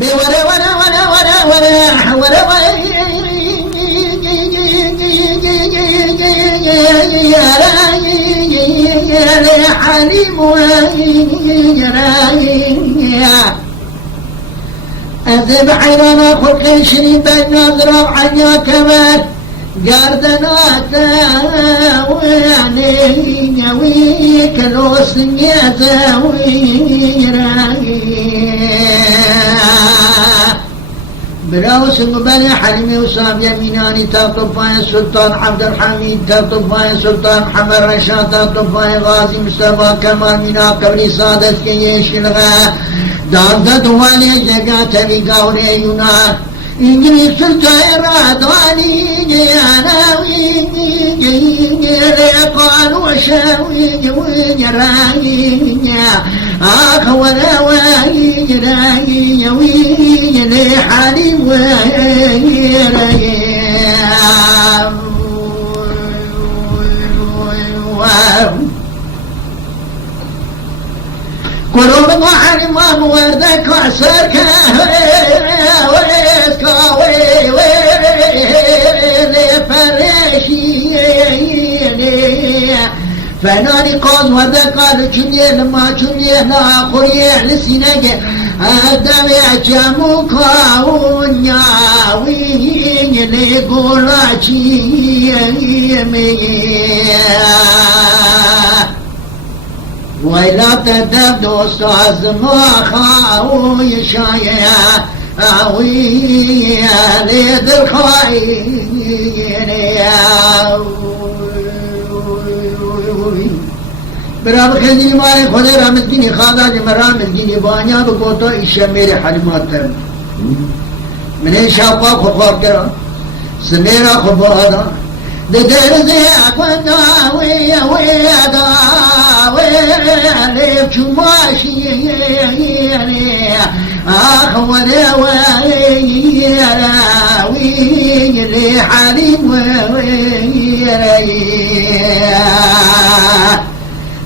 ولا ولا ولا ولا ولا ولا يا حليم أذب حيرانا خلق شريب بين أضرب عنيا كمان قردنات ويعني ويك الوسنيات براوس مبالي حليمي وصاب يميناني تطفاي سلطان عبد الحميد تطفاي سلطان محمد رشاد تطفاي غازي مصطفى كمال منا قبل صادت كيش الغا دارد دوالي جاقات بقاوري يونان إنجليز سلطان دوالي جياناوي قالوا شاوي وجراي ولا ويراي ويلي حالي قلوب ضحر ما موردك وعسرك ويسكاوي ويلي فرشي فناني قاض وذكر كنيه لما كنيه لا خريه لسينك هدم يعجمك ونياوي لقولاتي ويلا تدب دوست عزماخا ويشايا اوي ليد الخاين برام خدني مالي خدا رامديني خادا جمرام مديني بانيا بقوتو إيشا ميري حلمات تر من شاقا خفار كرا سميرا خفادا ددر زيك وداوي ويدا ويلي بشماشي ولا ويلي حليم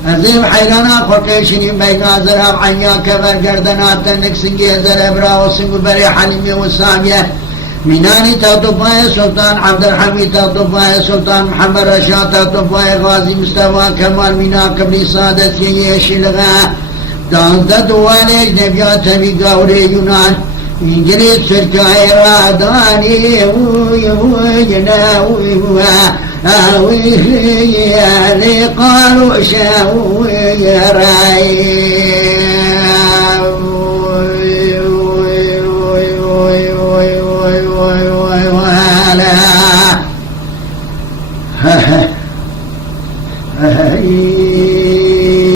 أزيم حيرانا خرقشني بيقا زراب عنيا كبر قردنات نكسنجي زرابرا وسنق بري حليمي وسامية مناني تطفاي سلطان عبد الحميد تطفاي سلطان محمد رشاد تطفاي غازي مصطفى كمال منا قبل صادت يشي لغا دانتا دوالي نبيات بقاوري يونان إنجليز سركاي راداني وينا اللي قالوا شاوي راي ولا